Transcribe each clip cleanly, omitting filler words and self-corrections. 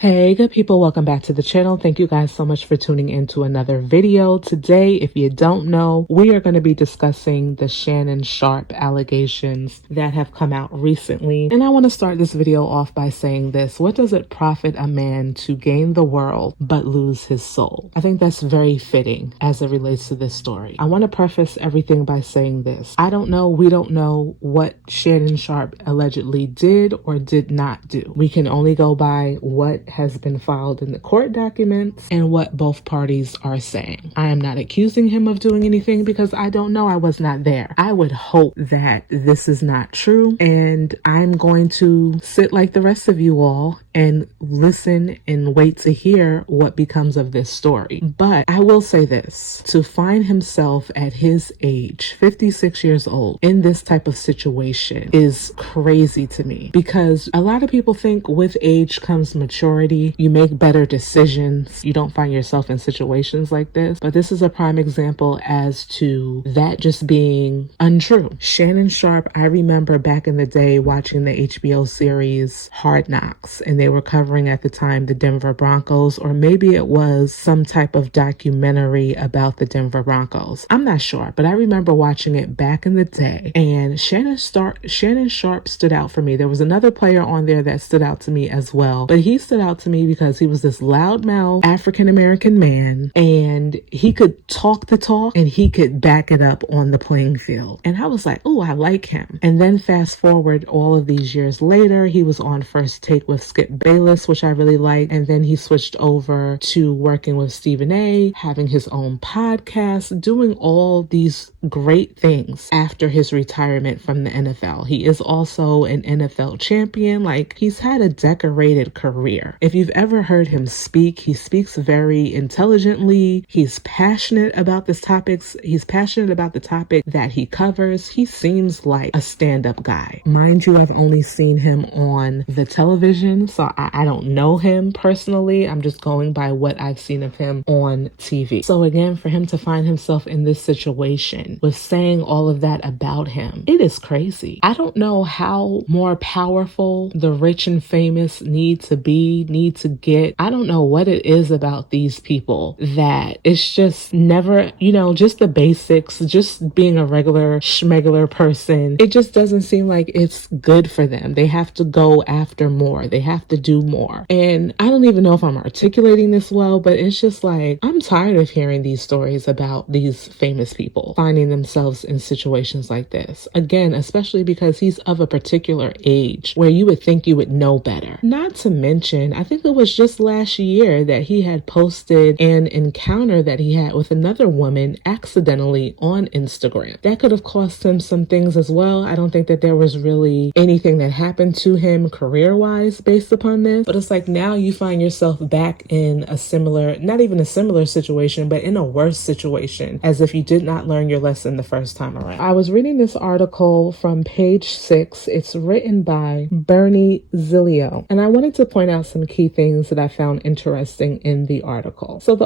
Hey, good people, welcome back to the channel. Thank you guys so much for tuning into another video. Today, if you don't know, we are going to be discussing the Shannon Sharpe allegations that have come out recently. And I want to start this video off by saying this: what does it profit a man to gain the world but lose his soul? I think that's very fitting as it relates to this story. I want to preface everything by saying this: we don't know what Shannon Sharpe allegedly did or did not do. We can only go by what has been filed in the court documents and what both parties are saying. I am not accusing him of doing anything because I don't know. I was not there. I would hope that this is not true, and I'm going to sit like the rest of you all and listen and wait to hear what becomes of this story. But I will say this: to find himself at his age, 56 years old, in this type of situation is crazy to me, because a lot of people think with age comes maturity. You make better decisions. You don't find yourself in situations like this. But this is a prime example as to that just being untrue. Shannon Sharpe, I remember back in the day watching the HBO series Hard Knocks, and they were covering at the time the Denver Broncos, or maybe it was some type of documentary about the Denver Broncos. I'm not sure, but I remember watching it back in the day, and Shannon Sharpe stood out for me. There was another player on there that stood out to me as well, but he stood out to me because he was this loudmouth African-American man, and he could talk the talk and he could back it up on the playing field. And I was like, oh, I like him. And then fast forward all of these years later, he was on First Take with Skip Bayless, which I really liked. And then he switched over to working with Stephen A., having his own podcast, doing all these great things after his retirement from the NFL. He is also an NFL champion. Like, he's had a decorated career. If you've ever heard him speak, he speaks very intelligently. He's passionate about this topics. He's passionate about the topic that he covers. He seems like a stand-up guy. Mind you, I've only seen him on the television, so I don't know him personally. I'm just going by what I've seen of him on TV. So again, for him to find himself in this situation with saying all of that about him, it is crazy. I don't know how more powerful the rich and famous need to get. I don't know what it is about these people that it's just never, just the basics, just being a regular schmegular person. It just doesn't seem like it's good for them. They have to go after more. They have to do more. And I don't even know if I'm articulating this well, but it's just like, I'm tired of hearing these stories about these famous people finding themselves in situations like this. Again, especially because he's of a particular age where you would think you would know better. Not to mention, I think it was just last year that he had posted an encounter that he had with another woman accidentally on Instagram. That could have cost him some things as well. I don't think that there was really anything that happened to him career-wise based upon this, but it's like now you find yourself back in a similar, not even a similar situation, but in a worse situation, as if you did not learn your lesson the first time around. I was reading this article from page 6. It's written by Bernie Zilio, and I wanted to point out some key things that I found interesting in the article. So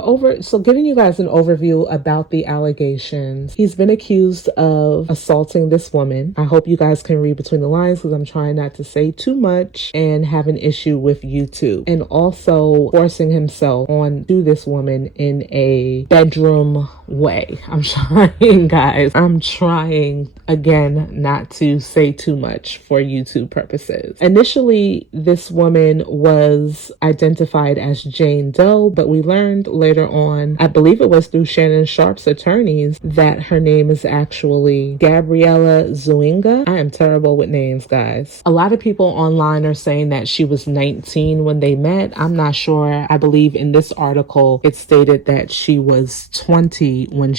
giving you guys an overview about the allegations, he's been accused of assaulting this woman. I hope you guys can read between the lines because I'm trying not to say too much and have an issue with YouTube, and also forcing himself on to this woman in a bedroom way. I'm trying, guys. I'm trying, again, not to say too much for YouTube purposes. Initially, this woman was identified as Jane Doe, but we learned later on, I believe it was through Shannon Sharpe's attorneys, that her name is actually Gabriella Zuinga. I am terrible with names, guys. A lot of people online are saying that she was 19 when they met. I'm not sure. I believe in this article, it stated that she was 20 when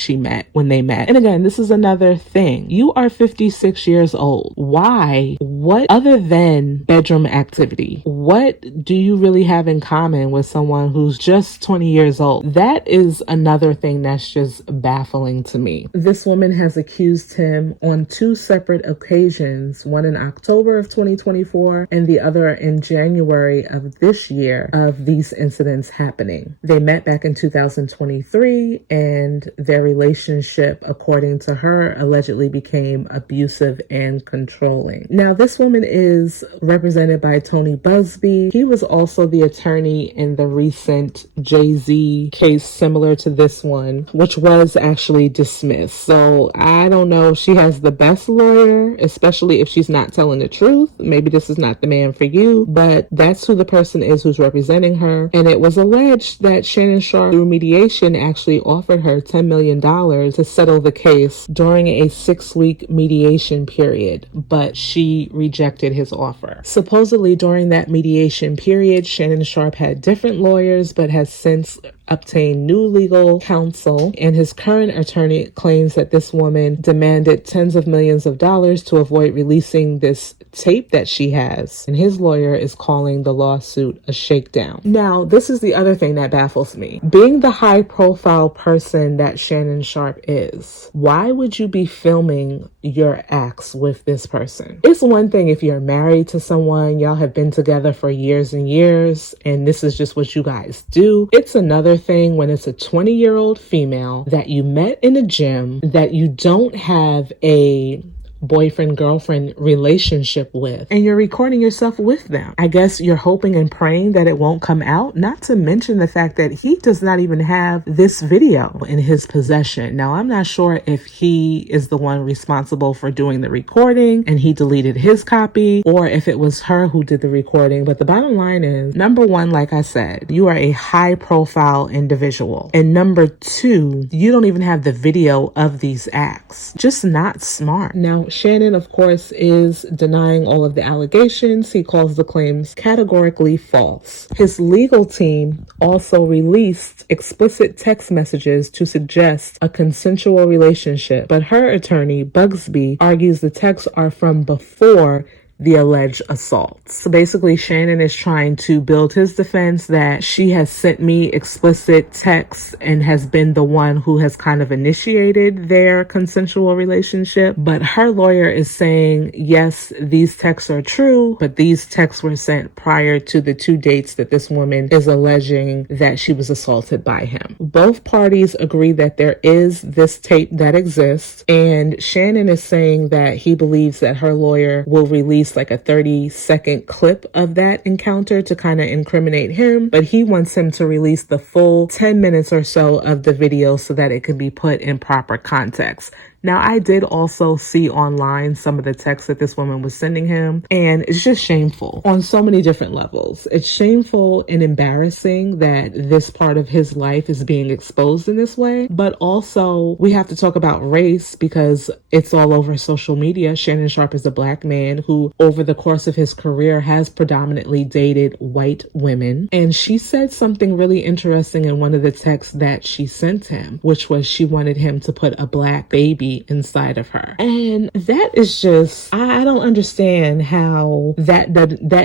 they met. And again, this is another thing. You are 56 years old. Why? What other than bedroom activity? What do you really have in common with someone who's just 20 years old? That is another thing that's just baffling to me. This woman has accused him on 2 separate occasions, one in October of 2024 and the other in January January of this year of these incidents happening. They met back in 2023, and their relationship, according to her, allegedly became abusive and controlling. Now, this woman is represented by Tony Busby. He was also the attorney in the recent Jay-Z case similar to this one, which was actually dismissed. So I don't know if she has the best lawyer, especially if she's not telling the truth. Maybe this is not the man for you, but that's who the person is who's representing her. And it was alleged that Shannon Sharpe, through mediation, actually offered her $10 million to settle the case during a 6-week mediation period, but she rejected his offer. Supposedly during that mediation period, Shannon Sharpe had different lawyers, but has since obtained new legal counsel, and his current attorney claims that this woman demanded tens of millions of dollars to avoid releasing this tape that she has, and his lawyer is calling the lawsuit a shakedown. Now, this is the other thing that baffles me. Being the high-profile person that Shannon Sharpe is, why would you be filming your acts with this person? It's one thing if you're married to someone, y'all have been together for years and years, and this is just what you guys do. It's another thing when it's a 20-year-old female that you met in a gym that you don't have a boyfriend-girlfriend relationship with, and you're recording yourself with them. I guess you're hoping and praying that it won't come out, not to mention the fact that he does not even have this video in his possession. Now, I'm not sure if he is the one responsible for doing the recording and he deleted his copy, or if it was her who did the recording. But the bottom line is, number one, like I said, you are a high-profile individual, and number two, you don't even have the video of these acts. Just not smart. Now, Shannon, of course, is denying all of the allegations. He calls the claims categorically false. His legal team also released explicit text messages to suggest a consensual relationship, but her attorney, Busby, argues the texts are from before the alleged assaults. So basically, Shannon is trying to build his defense that she has sent me explicit texts and has been the one who has kind of initiated their consensual relationship. But her lawyer is saying, yes, these texts are true, but these texts were sent prior to the 2 dates that this woman is alleging that she was assaulted by him. Both parties agree that there is this tape that exists, and Shannon is saying that he believes that her lawyer will release like a 30-second clip of that encounter to kind of incriminate him, but he wants him to release the full 10 minutes or so of the video so that it can be put in proper context. Now, I did also see online some of the texts that this woman was sending him, and it's just shameful on so many different levels. It's shameful and embarrassing that this part of his life is being exposed in this way, but also we have to talk about race because it's all over social media. Shannon Sharpe is a Black man who, over the course of his career, has predominantly dated white women, and she said something really interesting in one of the texts that she sent him, which was she wanted him to put a Black baby inside of her. And that is just, I don't understand how that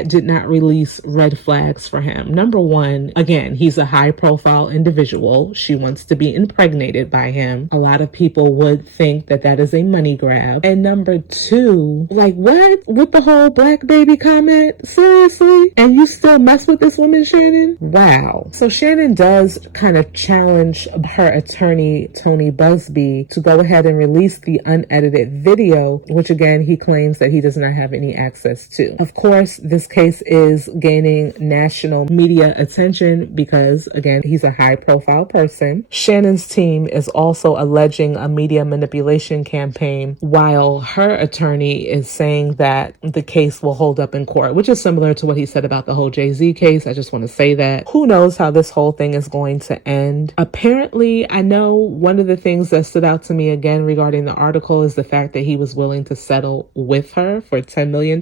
did not release red flags for him. Number one, again, he's a high profile individual. She wants to be impregnated by him. A lot of people would think that that is a money grab. And number two, like what? With the whole Black baby comment? Seriously? And you still mess with this woman, Shannon? Wow. So Shannon does kind of challenge her attorney, Tony Busby, to go ahead and release the unedited video, which again, he claims that he does not have any access to. Of course, this case is gaining national media attention because, again, he's a high profile person. Shannon's team is also alleging a media manipulation campaign, while her attorney is saying that the case will hold up in court, which is similar to what he said about the whole Jay-Z case. I just want to say that. Who knows how this whole thing is going to end? Apparently, I know one of the things that stood out to me again regarding the article is the fact that he was willing to settle with her for $10 million,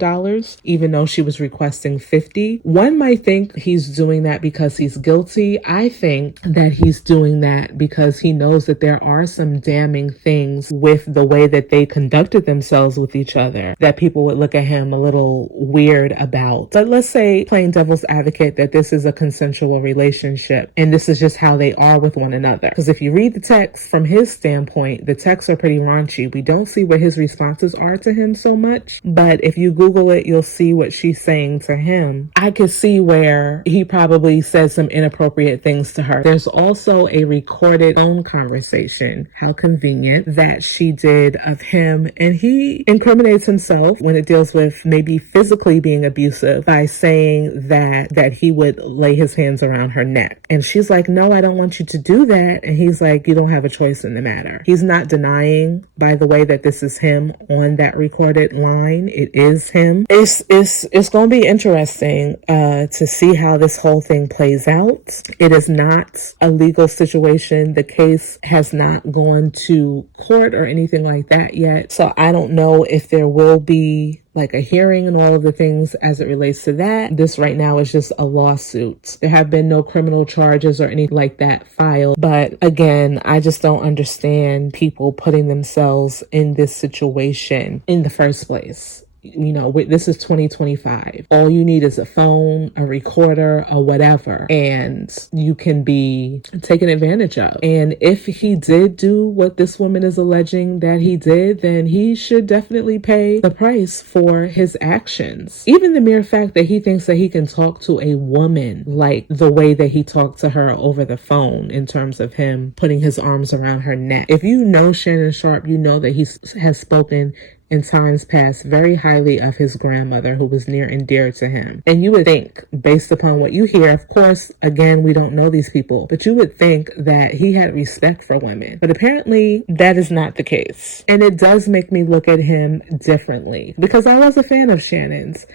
even though she was requesting 50. One might think he's doing that because he's guilty. I think that he's doing that because he knows that there are some damning things with the way that they conducted themselves with each other that people would look at him a little weird about. But let's say, playing devil's advocate, that this is a consensual relationship and this is just how they are with one another. Because if you read the text from his standpoint, the texts are pretty pretty raunchy. We don't see what his responses are to him so much, but if you Google it, you'll see what she's saying to him. I could see where he probably said some inappropriate things to her. There's also a recorded phone conversation, how convenient, that she did of him, and he incriminates himself when it deals with maybe physically being abusive by saying that he would lay his hands around her neck. And she's like, no, I don't want you to do that. And he's like, you don't have a choice in the matter. He's not denying, by the way, that this is him on that recorded line. It is him. It's going to be interesting to see how this whole thing plays out. It is not a legal situation. The case has not gone to court or anything like that yet. So I don't know if there will be like a hearing and all of the things as it relates to that. This right now is just a lawsuit. There have been no criminal charges or anything like that filed. But again, I just don't understand people putting themselves in this situation in the first place. You know, this is 2025. All you need is a phone, a recorder, or whatever, and you can be taken advantage of. And if he did do what this woman is alleging that he did, then he should definitely pay the price for his actions. Even the mere fact that he thinks that he can talk to a woman like the way that he talked to her over the phone, in terms of him putting his arms around her neck. If you know Shannon Sharpe, you know that he has spoken in times past very highly of his grandmother, who was near and dear to him. And you would think, based upon what you hear, of course, again, we don't know these people, but you would think that he had respect for women. But apparently that is not the case. And it does make me look at him differently, because I was a fan of Shannon's.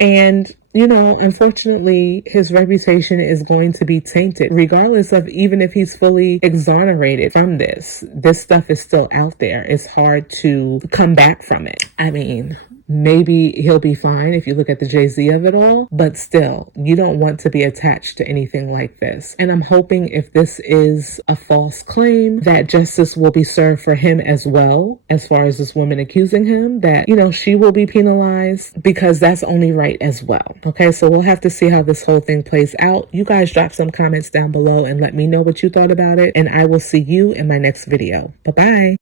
And, you know, unfortunately, his reputation is going to be tainted, regardless of even if he's fully exonerated from this. This stuff is still out there. It's hard to come back from it. I mean, maybe he'll be fine if you look at the Jay-Z of it all, but still, you don't want to be attached to anything like this. And I'm hoping, if this is a false claim, that justice will be served for him as well, as far as this woman accusing him, that, you know, she will be penalized, because that's only right as well. Okay, so we'll have to see how this whole thing plays out. You guys drop some comments down below and let me know what you thought about it, and I will see you in my next video. Bye-bye.